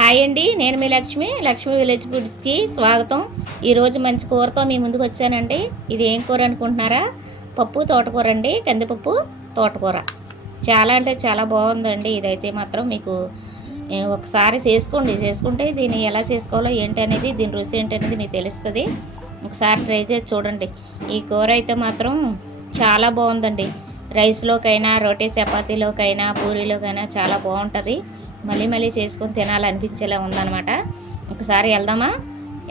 Hi అండి, నేను మీ Lakshmi village ఫుడ్స్కి స్వాగతం. ఈరోజు మంచి కూరతో మీ ముందుకు వచ్చానండి. ఇది ఏం కూర అనుకుంటున్నారా? పప్పు తోటకూర అండి, కందిపప్పు తోటకూర. చాలా అంటే చాలా బాగుందండి. ఇదైతే మాత్రం మీకు ఒకసారి చేసుకుంటే దీన్ని ఎలా చేసుకోవాలో ఏంటి అనేది, దీని రుచి ఏంటి అనేది మీకు తెలుస్తుంది. ఒకసారి ట్రై చేసి చూడండి. ఈ కూర అయితే మాత్రం చాలా బాగుందండి. రైస్లోకైనా, రోటీ చపాతీలోకైనా, పూరీలోకైనా చాలా బాగుంటుంది. మళ్ళీ చేసుకొని తినాలనిపించేలా ఉందన్నమాట. ఒకసారి వెళ్దామా?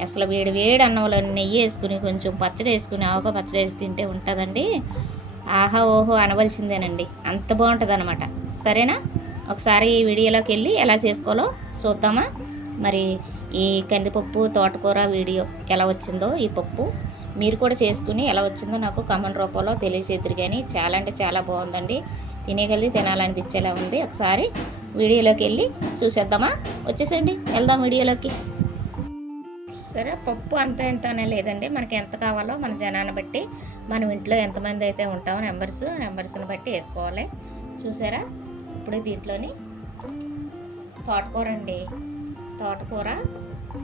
అసలు వేడి అన్నంలో నెయ్యి వేసుకుని, కొంచెం పచ్చడి వేసుకుని, ఆవకాయ పచ్చడి వేసి తింటే ఉంటుందండి. ఆహా ఓహో అనవలసిందేనండి, అంత బాగుంటుంది అనమాట. సరేనా? ఒకసారి ఈ వీడియోలోకి వెళ్ళి ఎలా చేసుకోవాలో చూద్దామా? మరి ఈ కందిపప్పు తోటకూర వీడియో ఎలా వచ్చిందో, ఈ పప్పు మీరు కూడా చేసుకుని ఎలా వచ్చిందో నాకు కామెంట్ రూపంలో తెలియచేద్దరు. కానీ చాలా అంటే చాలా బాగుందండి. తినేగలిగి తినాలనిపించేలా ఉంది. ఒకసారి వీడియోలోకి వెళ్ళి చూసేద్దామా? వచ్చేసండి, వెళ్దాం వీడియోలోకి. సరే, పప్పు అంత ఎంతనే లేదండి, మనకి ఎంత కావాలో మన జనాన్ని బట్టి, మనం ఇంట్లో ఎంతమంది అయితే ఉంటామో నెంబర్స్ని బట్టి వేసుకోవాలి. చూసారా? ఇప్పుడు దీంట్లోని తోటకూర అండి. తోటకూర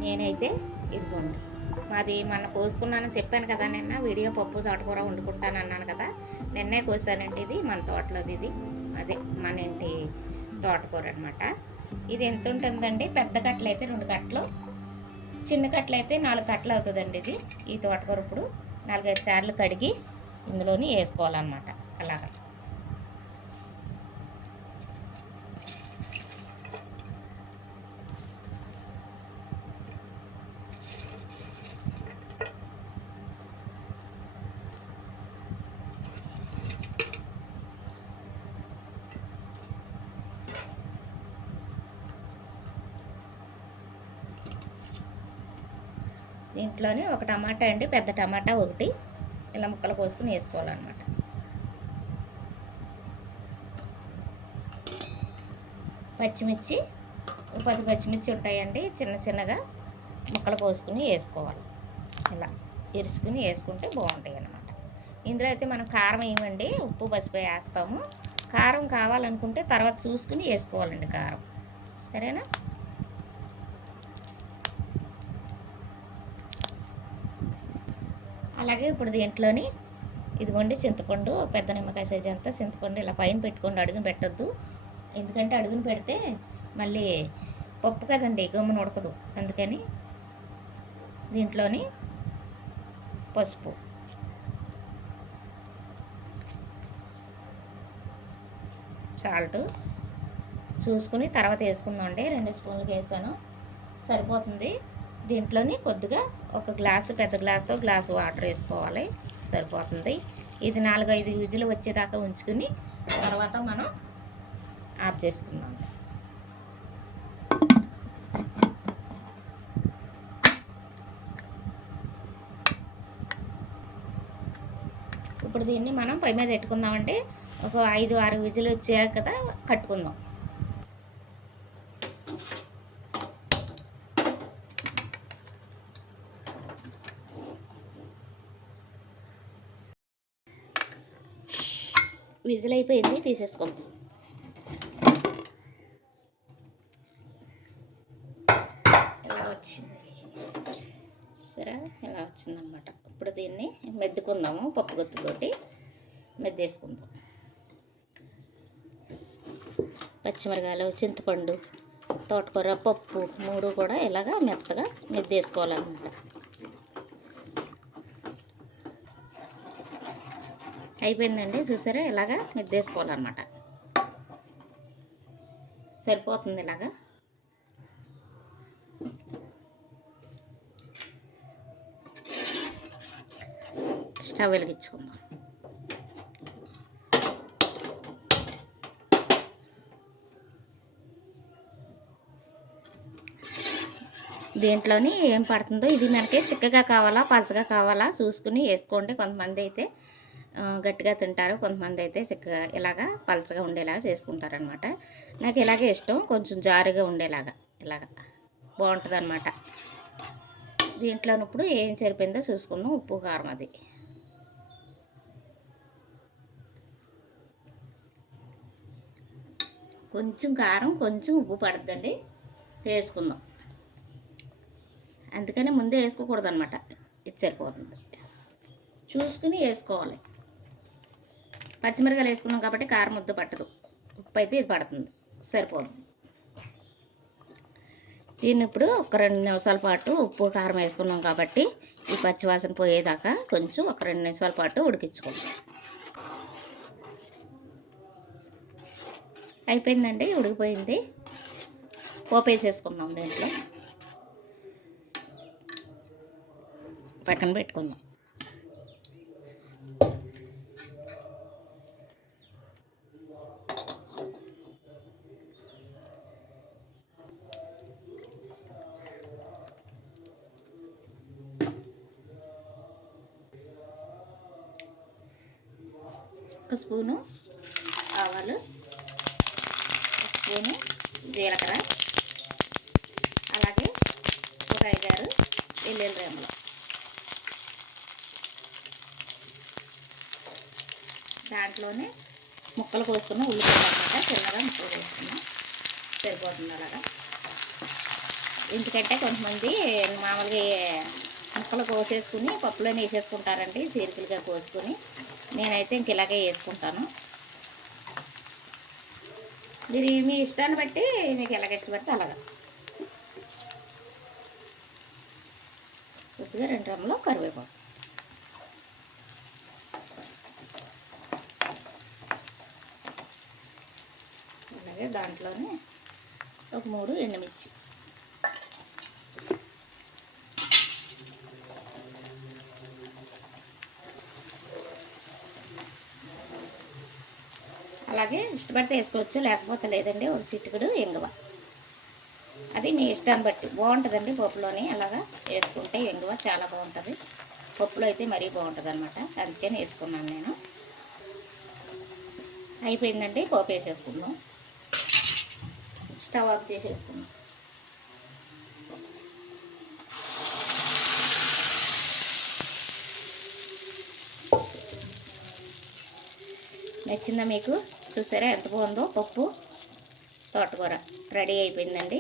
నేనైతే ఇదిగోండి, మాది మొన్న కోసుకున్నానని చెప్పాను కదా, నిన్న వీడియో పప్పు తోటకూర వండుకుంటాను అన్నాను కదా, నిన్నే కోసానండి. ఇది మన తోటలోది, ఇది అదే మన ఇంటి తోటకూర అనమాట. ఇది ఎంత ఉంటుందండి? పెద్ద కట్టలు అయితే 2 కట్టలు, చిన్న కట్టలు అయితే 4 కట్టలు అవుతుందండి. ఇది ఈ తోటకూర ఇప్పుడు 4-5 సార్లు కడిగి ఇందులోని వేసుకోవాలన్నమాట. అలాగా దీంట్లోనే ఒక టమాటా అండి, పెద్ద టమాటా ఒకటి ఇలా ముక్కలు కోసుకుని వేసుకోవాలన్నమాట. పచ్చిమిర్చి 10 పచ్చిమిర్చి ఉంటాయండి, చిన్నగా ముక్కలు కోసుకుని వేసుకోవాలి. ఇలా ఇరుసుకుని వేసుకుంటే బాగుంటాయి అన్నమాట. ఇందులో అయితే మనం కారం వేయమండి, ఉప్పు పసుపు వేస్తాము. కారం కావాలనుకుంటే తర్వాత చూసుకుని వేసుకోవాలండి కారం. సరేనా? అలాగే ఇప్పుడు దీంట్లోని ఇదిగోండి చింతపండు, పెద్ద నిమ్మకాయ సైజు అంతా చింతపండు ఇలా పైన పెట్టుకోండి, అడుగున పెట్టద్దు. ఎందుకంటే అడుగున పెడితే మళ్ళీ పప్పు కదండి, గమ్మున ఉడకదు. అందుకని దీంట్లోని పసుపు, సాల్ట్ చూసుకుని తర్వాత వేసుకుందామండి. 2 స్పూన్లు వేసాను, సరిపోతుంది. దీంట్లోని కొద్దిగా ఒక గ్లాసు, పెద్ద గ్లాసుతో గ్లాసు వాటర్ వేసుకోవాలి, సరిపోతుంది. ఇది 4-5 విజిల్ వచ్చేదాకా ఉంచుకుని తర్వాత మనం ఆఫ్ చేసుకుందాం. ఇప్పుడు దీన్ని మనం పొయ్యి మీద పెట్టుకుందామంటే ఒక 5-6 విజిల్ వచ్చాక కదా కట్టుకుందాం. విజిల్ అయిపోయింది, తీసేసుకుందాం. ఇలా వచ్చింది, సరే ఇలా వచ్చిందనమాట. ఇప్పుడు దీన్ని మెద్దుకుందాము, పప్పు గుత్తుతోటి మెద్దేసుకుందాం. పచ్చిమిరకాయలు, చింతపండు, తోటకూర, పప్పు 3 కూడా ఇలాగా మెత్తగా మెద్దేసుకోవాలన్నమాట. అయిపోయిందండి, చూసారా? ఇలాగా మెద్దేసుకోవాలన్నమాట. సరిపోతుంది. ఇలాగా స్టవ్ వెలిగించుకుందాం. దీంట్లోని ఏం పడుతుందో, ఇది మనకి చిక్కగా కావాలా పలచగా కావాలా చూసుకుని వేసుకోండి. కొంతమంది అయితే గట్టిగా తింటారు, కొంతమంది అయితే చిక్కగా ఇలాగా పలచగా ఉండేలాగా చేసుకుంటారనమాట. నాకు ఇలాగే ఇష్టం, కొంచెం జారుగా ఉండేలాగా. ఇలాగా బాగుంటుంది అనమాట. దీంట్లోనప్పుడు ఏం సరిపోయిందో చూసుకుందాం. ఉప్పు కారం, అది కొంచెం కారం, కొంచెం ఉప్పు పడుతుందండి. వేసుకుందాం. అందుకని ముందే వేసుకోకూడదు అనమాట, ఇది సరిపోతుంది. చూసుకుని వేసుకోవాలి. పచ్చిమిరకాయలు వేసుకున్నాం కాబట్టి కారం ముద్ద పట్టదు, ఉప్పు అయితే ఇది పడుతుంది, సరిపోతుంది. దీన్ని ఇప్పుడు ఒక 2 నిమిషాల పాటు ఉప్పు కారం వేసుకున్నాం కాబట్టి ఈ పచ్చివాసన పోయేదాకా కొంచెం ఒక 2 నిమిషాల పాటు ఉడికించుకోండి. అయిపోయిందండి, ఉడికిపోయింది. పోపు వేసేసుకుందాం. దీంట్లో పక్కన పెట్టుకుందాం. ఒక స్పూను ఆవాలు, ఒక స్పూను జీలకర్ర, అలాగే ఒక 5-6 వెల్లుల్లి రెమ్మలు. దాంట్లోనే ముక్కలు కోసుకున్న ఉల్లిపాయలు అన్నమాట, చిన్నగా ముక్కలు కోసుకున్నాం, సరిపోతుంది. అలాగా ఎందుకంటే కొంతమంది మామూలుగా ముక్కలు కోసేసుకుని పప్పులోనే వేసేసుకుంటారండి, సీరికలుగా కోసుకొని. నేనైతే ఇంక ఇలాగే వేసుకుంటాను. మీరు మీ ఇష్టాన్ని బట్టి మీకు ఎలాగ ఇష్టపడితే అలాగా. కొద్దిగా 2 రెమ్మలు కరివేపాకు, అలాగే దాంట్లోనే ఒక 3 ఎండుమిర్చి, అలాగే ఇష్టపడితే వేసుకోవచ్చు, లేకపోతే లేదండి. ఒక చిటికెడు ఇంగువ, అది మీ ఇష్టాన్ని బట్టి. బాగుంటుందండి పప్పులోని అలాగా వేసుకుంటే. ఇంగువ చాలా బాగుంటుంది, పప్పులో అయితే మరీ బాగుంటుంది అనమాట, అందుకని వేసుకున్నాను నేను. అయిపోయిందండి, పోపు వేసేసుకుందాం. స్టవ్ ఆఫ్ చేసేసుకుందాం. నచ్చిందా మీకు? చూసారా ఎంత బాగుందో పప్పు తోటకూర రెడీ అయిపోయిందండి.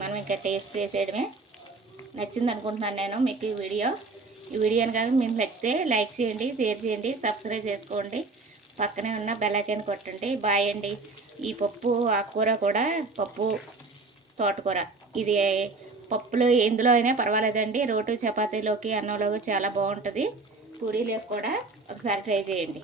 మనం ఇంకా టేస్ట్ చేసేయడమే. నచ్చింది అనుకుంటున్నాను నేను మీకు ఈ వీడియోని కానీ మీకు నచ్చితే లైక్ చేయండి, షేర్ చేయండి, సబ్స్క్రైబ్ చేసుకోండి, పక్కనే ఉన్న బెల్ ఐకాన్ కొట్టండి. బాయ్ అండి. ఈ పప్పు ఆకుకూర కూడా పప్పు తోటకూర ఇది పప్పులో ఎందులో అయినా పర్వాలేదండి. రోటీ చపాతీలోకి అన్నంలోకి చాలా బాగుంటుంది. పూరీలోకి కూడా ఒకసారి ట్రై చేయండి.